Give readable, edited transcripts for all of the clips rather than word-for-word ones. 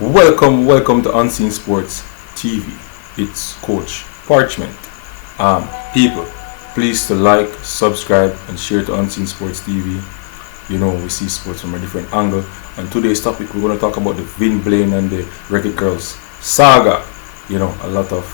Welcome to Unseen Sports TV. It's Coach Parchment. People, please to like, subscribe, and share to Unseen Sports TV. You know, we see sports from a different angle. And today's topic, we're going to talk about the Vin Blaine and the Reggae Girls saga. You know, a lot of,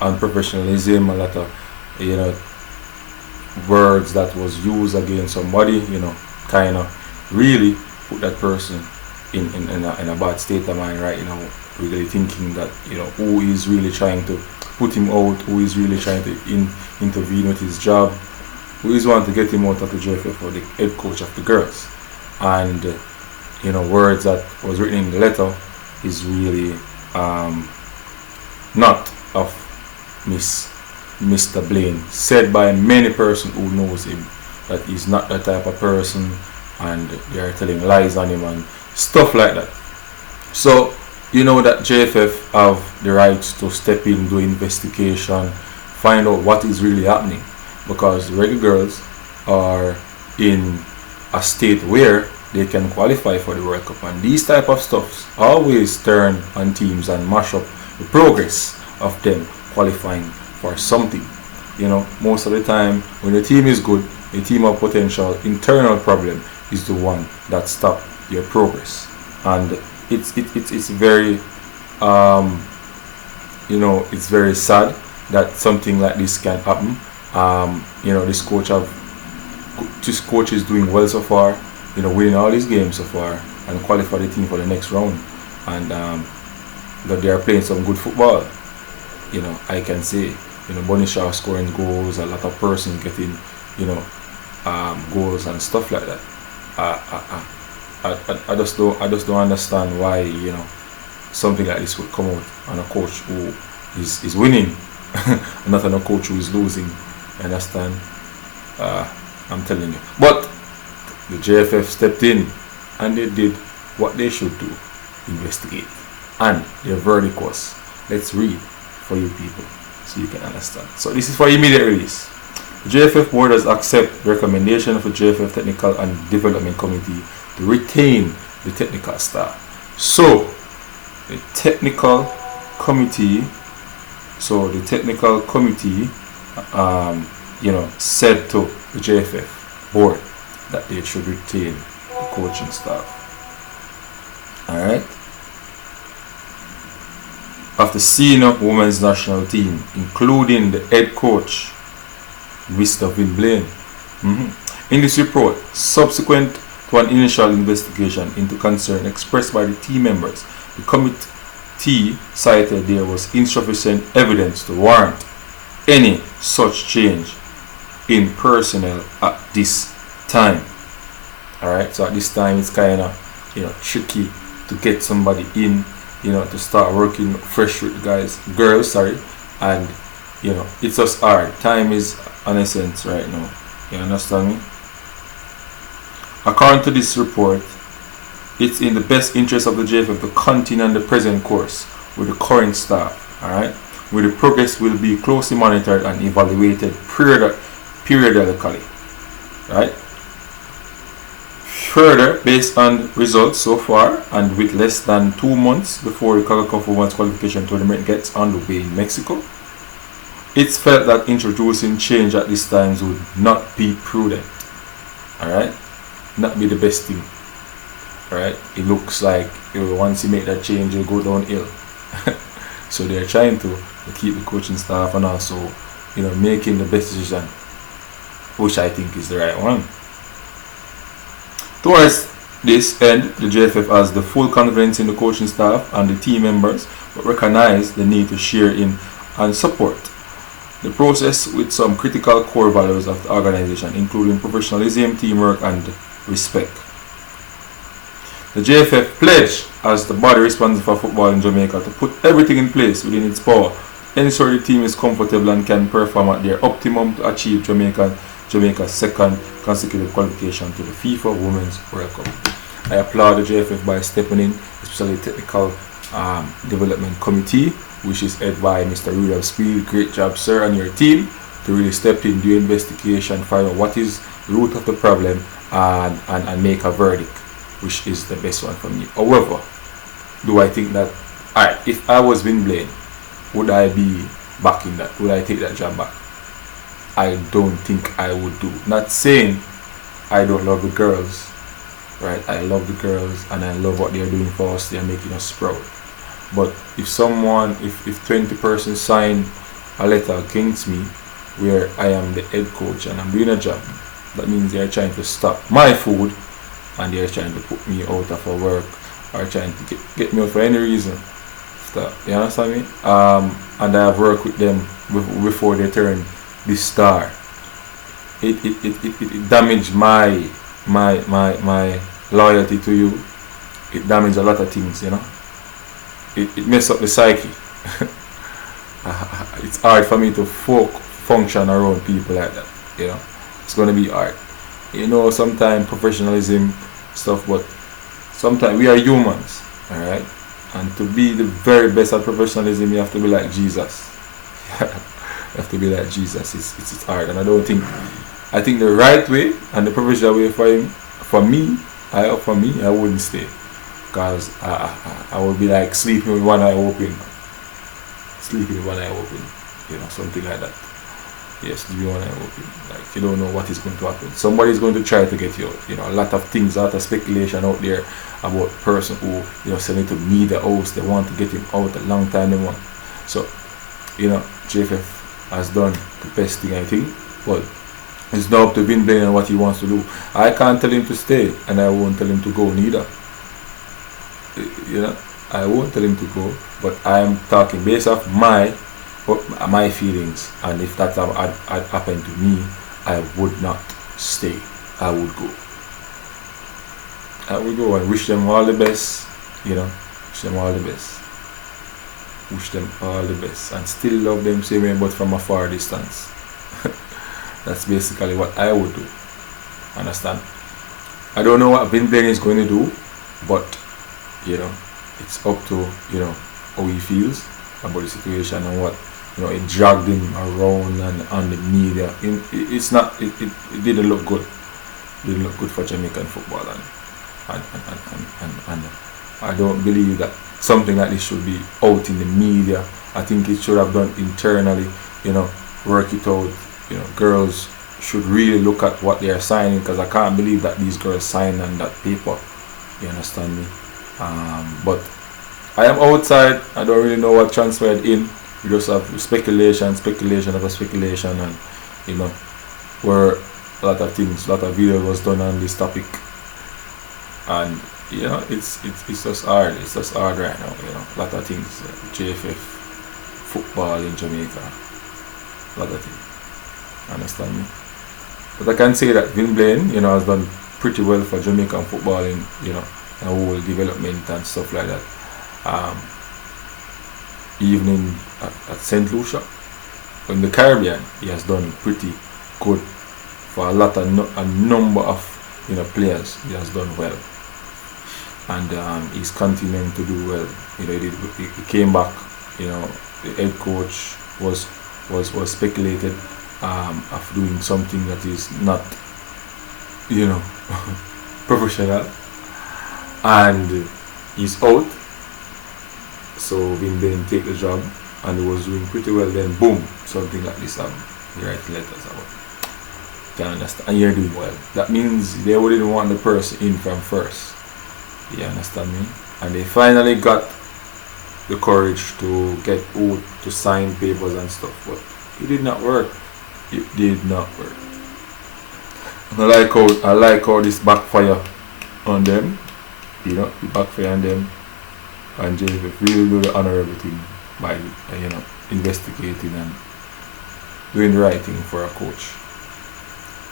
unprofessionalism, a lot of, words that was used against somebody, kind of really put that person in a bad state of mind right now, really thinking that, who is really trying to put him out, who is really trying to intervene with his job, who is wanting to get him out of the JFF or the head coach of the girls. And, words that was written in the letter is really not of Mr. Blaine, said by many person who knows him that he's not that type of person, and they are telling lies on him and stuff like that. So you know that JFF have the right to step in, do investigation, find out what is really happening, because the Reggae Girls are in a state where they can qualify for the World Cup, and these type of stuffs always turn on teams and mash up the progress of them qualifying for something. Most of the time when the team is good, a team of potential, internal problem is the one that stop their progress. And it's very it's very sad that something like this can happen. This coach is doing well so far, winning all these games so far and qualify the team for the next round, and that they are playing some good football. I can say, Bonnie Shaw scoring goals, a lot of persons getting, goals and stuff like that. I just don't understand why, something like this would come out on a coach who is winning, not on a coach who is losing. You understand? I'm telling you. But the JFF stepped in and they did what they should do: investigate. And their verdict was, let's read for you people so you can understand. So this is for immediate release. The JFF board has accepted the recommendation of the JFF Technical and Development Committee to retain the technical staff. So the technical committee said to the JFF board that they should retain the coaching staff. Alright? Of the senior women's national team, including the head coach, Mr. Vin Blaine. In this report, subsequent to an initial investigation into concern expressed by the team members, the committee cited there was insufficient evidence to warrant any such change in personnel at this time. Alright, so at this time it's kind of tricky to get somebody in, to start working fresh with girls, and it's just hard. Time is an essence right now. You understand me? According to this report, it's in the best interest of the JFF to continue on the present course with the current staff. Alright? Where the progress will be closely monitored and evaluated periodically. Right? Further, based on results so far, and with less than 2 months before the CONCACAF Women's Qualification Tournament gets underway in Mexico, it's felt that introducing change at this time would not be prudent. Alright? Not be the best thing. Alright? It looks like once you make that change, you'll go downhill. So they're trying to keep the coaching staff and also, making the best decision, which I think is the right one. Towards this end, the JFF has the full confidence in the coaching staff and the team members, but recognize the need to share in and support the process with some critical core values of the organization, including professionalism, teamwork, and respect. The JFF pledged, as the body responsible for football in Jamaica, to put everything in place within its power, ensure the team is comfortable and can perform at their optimum to achieve Jamaica's second consecutive qualification to the FIFA Women's World Cup. I applaud the JFF by stepping in, especially the Technical Development Committee, which is led by Mr. Rudolph Speed. Great job, sir, and your team to really step in, do investigation, find out what is the root of the problem, and make a verdict, which is the best one for me. However, do I think that, alright, if I was Vin Blaine, would I be backing that? Would I take that job back? I don't think I would do. Not saying I don't love the girls, right? I love the girls and I love what they're doing for us. They're making us proud. But if 20 persons sign a letter against me where I am the head coach and I'm doing a job, that means they're trying to stop my food and they're trying to put me out of work or trying to get me out for any reason. Stop. You understand me? And I have worked with them before they turn this star. It damaged my loyalty to you. It damaged a lot of things, you know. It messed up the psyche. It's hard for me to function around people like that, you know. It's gonna be hard. You know, sometimes professionalism stuff, but sometimes we are humans, alright? And to be the very best at professionalism, you have to be like Jesus. You have to be like Jesus. It's hard, and I think the right way and the professional way for me, I wouldn't stay, because I would be like sleeping with one eye open, you know, something like that. Yes, to be one eye open, like you don't know what is going to happen. Somebody's going to try to get you out. You know, a lot of things, a lot of speculation out there about person who, you know, selling to media host. They want to get him out a long time. They want. So, you know, JFF has done the best thing, I think, but it's now up to Vin Blaine and what he wants to do. I can't tell him to stay, and I won't tell him to go neither. You know, I won't tell him to go, but I am talking based off my feelings, and if that had happened to me, I would not stay. I would go. I would go and wish them all the best, you know, wish them all the best, and still love them same way, but from a far distance. That's basically what I would do. Understand? I don't know what Vin Blaine is going to do, but you know, it's up to, you know, how he feels about the situation and what, you know, it dragged him around and on the media. It didn't look good. It didn't look good for Jamaican football, and I don't believe that something like this should be out in the media. I think it should have done internally, you know, work it out. You know, girls should really look at what they are signing, because I can't believe that these girls signed on that paper. You understand me? But I am outside. I don't really know what transpired in. We just have speculation after speculation, and you know, where a lot of video was done on this topic, and you know, it's just hard. It's just hard right now. You know, a lot of things. JFF, football in Jamaica, a lot of things. Understand me? But I can say that Vin Blaine, you know, has done pretty well for Jamaican football in, you know, the whole development and stuff like that. Even at St. Lucia, in the Caribbean, he has done pretty good for a number of, you know, players. He has done well, and he's continuing to do well. You know, he came back. You know, the head coach was speculated of doing something that is not, you know, professional, and he's out. So Vin Blaine take the job, and he was doing pretty well. Then boom, something like this happened. He writes letters about. Can understand? And you're doing well. That means they wouldn't want the person in from first. You understand me? And they finally got the courage to get out to sign papers and stuff, but it did not work. It did not work. And I like how this backfire on them. You know, it backfire on them. And JFF really do the honorable thing by, you know, investigating and doing the right thing for a coach.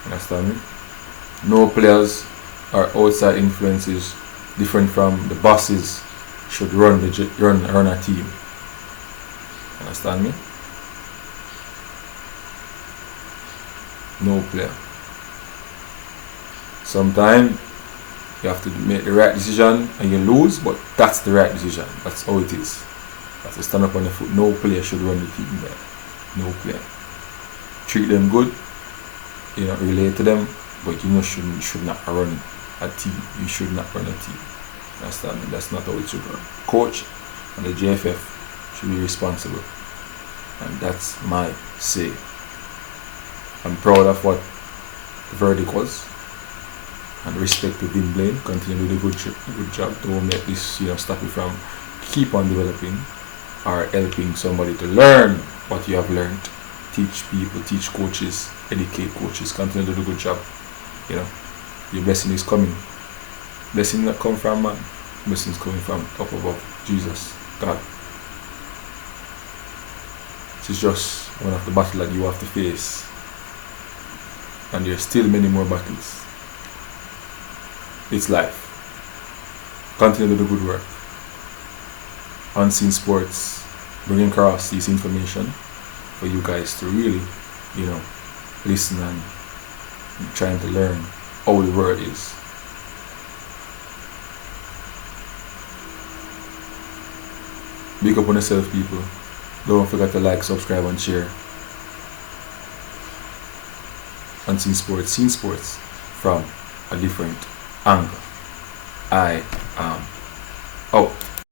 Understand me? No players or outside influences different from the bosses should run a team. Understand me? No player. Sometimes you have to make the right decision and you lose, but that's the right decision. That's how it is. You have to stand up on the foot. No player should run the team there. No player. Treat them good, you know, relate to them, but you know should not run a team. You should not run a team. Understand? That's not how it should work. Coach and the JFF should be responsible. And that's my say. I'm proud of what the verdict was. And respect to Vin Blaine. Continue to do good job. Don't let this stop you from keep on developing or helping somebody to learn what you have learned. Teach people, teach coaches, educate coaches. Continue to do a good job. Your blessing is coming. Blessing not come from man. Blessing is coming from up above. Jesus, God. This is just one of the battles that you have to face. And there's still many more battles. It's life. Continue to do good work. Unseen Sports, bringing across this information for you guys to really, listen and trying to learn how the world is. Big up on yourself, people. Don't forget to like, subscribe, and share. Unseen Sports, Seen Sports from a different angle. I am out.